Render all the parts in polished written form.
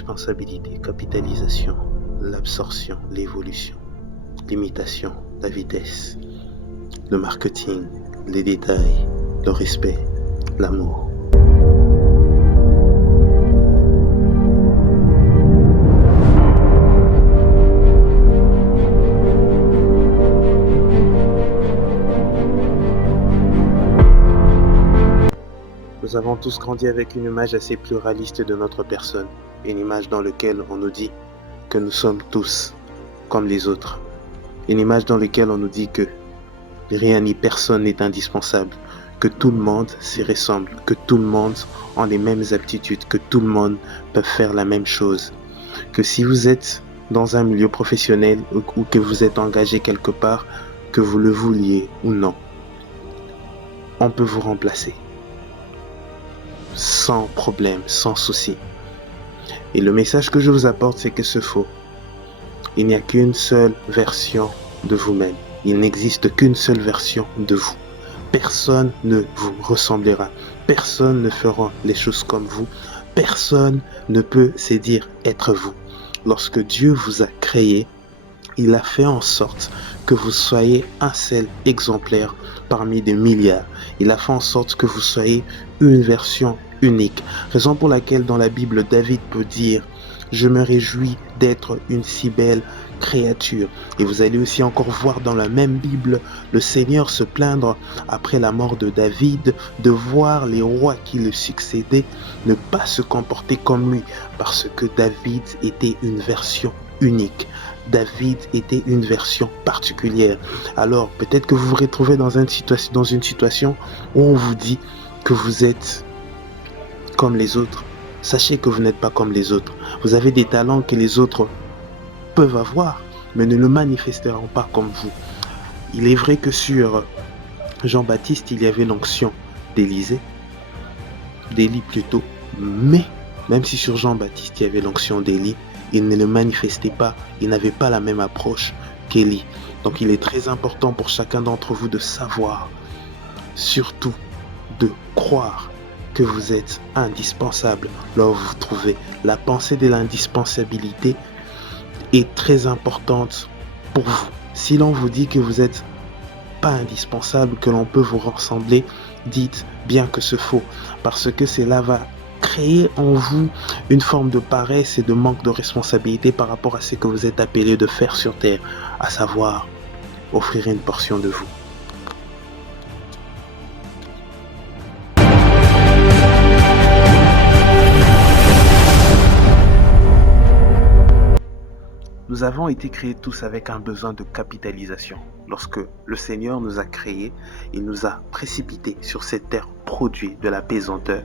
indispensabilité, capitalisation, l'absorption, l'évolution, l'imitation, la vitesse, le marketing, les détails, le respect, l'amour. Nous avons tous grandi avec une image assez pluraliste de notre personne, une image dans laquelle on nous dit que nous sommes tous comme les autres, une image dans laquelle on nous dit que rien ni personne n'est indispensable, que tout le monde s'y ressemble, que tout le monde a les mêmes aptitudes, que tout le monde peut faire la même chose, que si vous êtes dans un milieu professionnel ou que vous êtes engagé quelque part, que vous le vouliez ou non, on peut vous remplacer. Sans problème, sans souci. Et le message que je vous apporte, c'est que c'est faux. Il n'y a qu'une seule version de vous-même. Il n'existe qu'une seule version de vous. Personne ne vous ressemblera. Personne ne fera les choses comme vous. Personne ne peut se dire être vous. Lorsque Dieu vous a créé, il a fait en sorte que vous soyez un seul exemplaire parmi des milliards. Il a fait en sorte que vous soyez une version unique. Raison pour laquelle dans la Bible, David peut dire « Je me réjouis d'être une si belle créature ». Et vous allez aussi encore voir dans la même Bible le Seigneur se plaindre après la mort de David de voir les rois qui le succédaient ne pas se comporter comme lui parce que David était une version unique. David était une version particulière. Alors peut-être que vous vous retrouvez dans une situation où on vous dit que vous êtes comme les autres. Sachez que vous n'êtes pas comme les autres. Vous avez des talents que les autres peuvent avoir, mais ne le manifesteront pas comme vous. Il est vrai que sur Jean-Baptiste, il y avait l'onction d'Élie plutôt, mais même si sur Jean-Baptiste, il y avait l'onction d'Élie, il ne le manifestait pas, il n'avait pas la même approche qu'Élie. Donc il est très important pour chacun d'entre vous de savoir, surtout de croire que vous êtes indispensable là où vous vous trouvez. La pensée de l'indispensabilité est très importante pour vous. Si l'on vous dit que vous n'êtes pas indispensable, que l'on peut vous ressembler, dites bien que c'est faux, parce que cela va créer en vous une forme de paresse et de manque de responsabilité par rapport à ce que vous êtes appelé de faire sur terre, à savoir offrir une portion de vous. Nous avons été créés tous avec un besoin de capitalisation. Lorsque le Seigneur nous a créés, il nous a précipités sur cette terre produit de la pesanteur.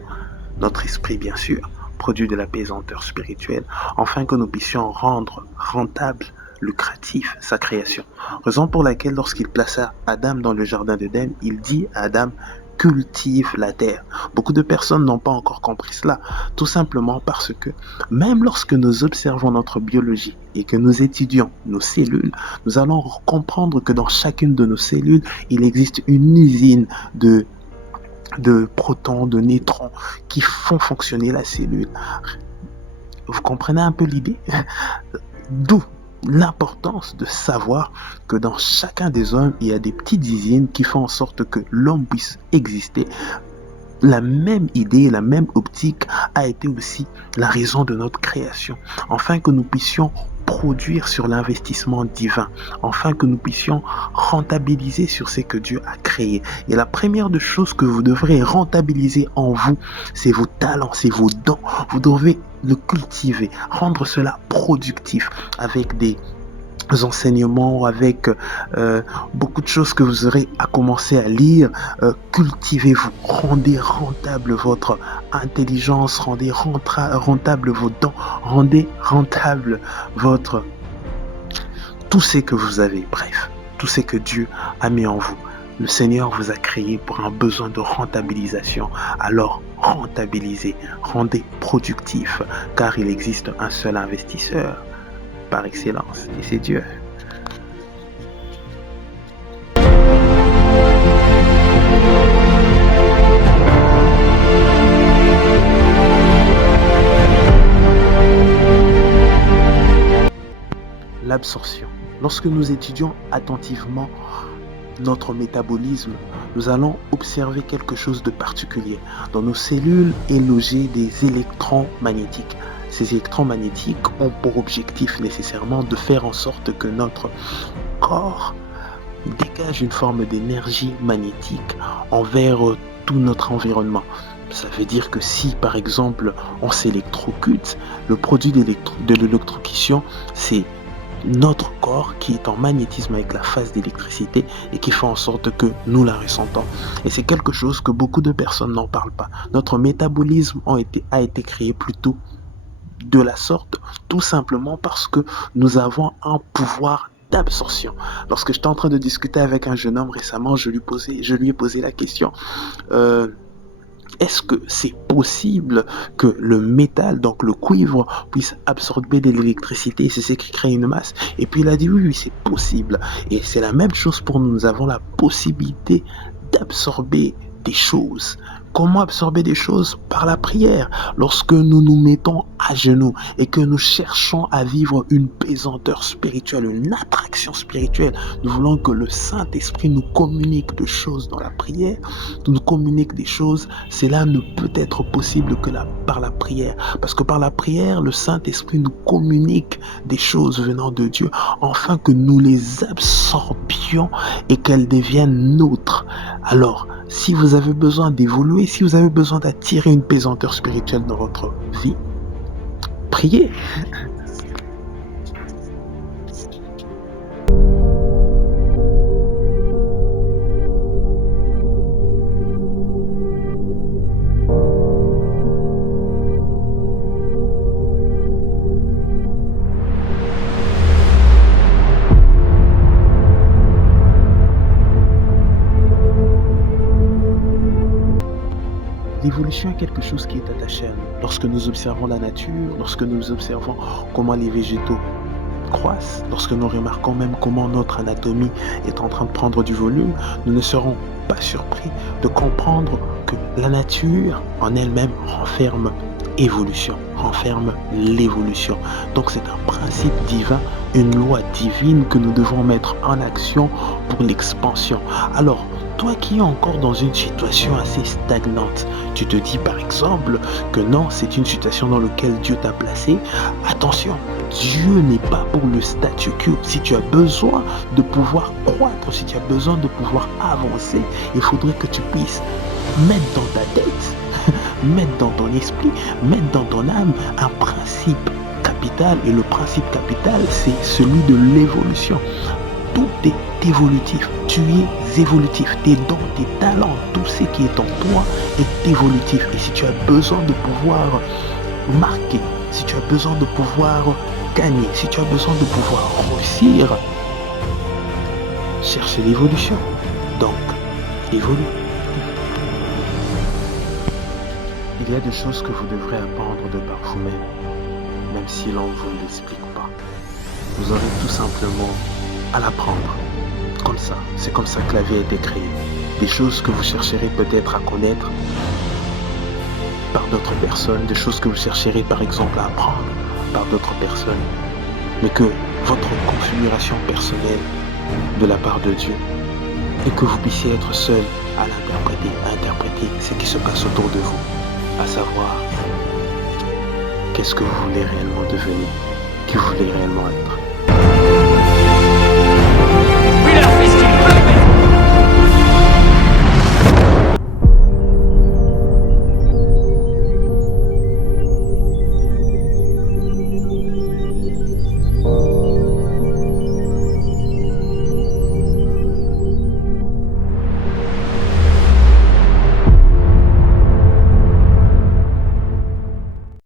Notre esprit, bien sûr, produit de la pesanteur spirituelle, afin que nous puissions rendre rentable, lucratif sa création. Raison pour laquelle, lorsqu'il plaça Adam dans le jardin d'Éden, il dit à Adam « cultive la terre ». Beaucoup de personnes n'ont pas encore compris cela, tout simplement parce que même lorsque nous observons notre biologie et que nous étudions nos cellules, nous allons comprendre que dans chacune de nos cellules, il existe une usine de protons, de neutrons qui font fonctionner la cellule. Vous comprenez un peu l'idée? D'où l'importance de savoir que dans chacun des hommes, il y a des petites usines qui font en sorte que l'homme puisse exister. La même idée, la même optique a été aussi la raison de notre création, afin que nous puissions produire sur l'investissement divin, afin que nous puissions rentabiliser sur ce que Dieu a créé. Et la première des choses que vous devrez rentabiliser en vous, c'est vos talents, c'est vos dons. Vous devez le cultiver, rendre cela productif avec des enseignements, avec beaucoup de choses que vous aurez à commencer à lire. Cultivez-vous, rendez rentable votre intelligence, rendez rentable vos dons, rendez rentable votre tout ce que vous avez, bref, tout ce que Dieu a mis en vous. Le Seigneur vous a créé pour un besoin de rentabilisation. Alors rentabilisez, rendez productif, car il existe un seul investisseur par excellence, et c'est Dieu. l'absorption. Lorsque nous étudions attentivement notre métabolisme, nous allons observer quelque chose de particulier. Dans nos cellules est logé des électrons magnétiques. Ces électrons magnétiques ont pour objectif nécessairement de faire en sorte que notre corps dégage une forme d'énergie magnétique envers tout notre environnement. Ça veut dire que si, par exemple, on s'électrocute, le produit de l'électrocution, c'est notre corps qui est en magnétisme avec la phase d'électricité et qui fait en sorte que nous la ressentons. Et c'est quelque chose que beaucoup de personnes n'en parlent pas. Notre métabolisme a été créé plutôt de la sorte, tout simplement parce que nous avons un pouvoir d'absorption. Lorsque j'étais en train de discuter avec un jeune homme récemment, je lui ai posé la question, est-ce que c'est possible que le métal, donc le cuivre, puisse absorber de l'électricité et c'est ce qui crée une masse? Et puis il a dit oui, c'est possible. Et c'est la même chose pour nous. Nous avons la possibilité d'absorber des choses. Comment absorber des choses? Par la prière. Lorsque nous nous mettons à genoux et que nous cherchons à vivre une pesanteur spirituelle, une attraction spirituelle, nous voulons que le Saint-Esprit nous communique des choses dans la prière, nous communique des choses. Cela ne peut être possible que par la prière. Parce que par la prière, le Saint-Esprit nous communique des choses venant de Dieu, afin que nous les absorbions et qu'elles deviennent nôtres. Alors, si vous avez besoin d'évoluer, si vous avez besoin d'attirer une pesanteur spirituelle dans votre vie, priez. L'évolution est quelque chose qui est attaché à nous. Lorsque nous observons la nature, lorsque nous observons comment les végétaux croissent, lorsque nous remarquons même comment notre anatomie est en train de prendre du volume, nous ne serons pas surpris de comprendre que la nature en elle-même renferme l'évolution. Donc c'est un principe divin, une loi divine que nous devons mettre en action pour l'expansion. Alors, toi qui es encore dans une situation assez stagnante, tu te dis par exemple que non, c'est une situation dans laquelle Dieu t'a placé. Attention, Dieu n'est pas pour le statu quo. Si tu as besoin de pouvoir croître, si tu as besoin de pouvoir avancer, il faudrait que tu puisses mettre dans ta tête, mettre dans ton esprit, mettre dans ton âme un principe capital. Et le principe capital, c'est celui de l'évolution. Tout est évolutif, tu es évolutif, tes dons, tes talents, tout ce qui est en toi est évolutif. Et si tu as besoin de pouvoir marquer, si tu as besoin de pouvoir gagner, si tu as besoin de pouvoir réussir, cherche l'évolution. Donc, évolue. Il y a des choses que vous devrez apprendre de par vous-même, même si l'on ne vous l'explique pas. Vous aurez tout simplement à l'apprendre. Comme ça, c'est comme ça que la vie a été créée. Des choses que vous chercherez peut-être à connaître par d'autres personnes, des choses que vous chercherez par exemple à apprendre par d'autres personnes, mais que votre configuration personnelle de la part de Dieu et que vous puissiez être seul à l'interpréter, à interpréter ce qui se passe autour de vous, à savoir qu'est-ce que vous voulez réellement devenir, qui vous voulez réellement être.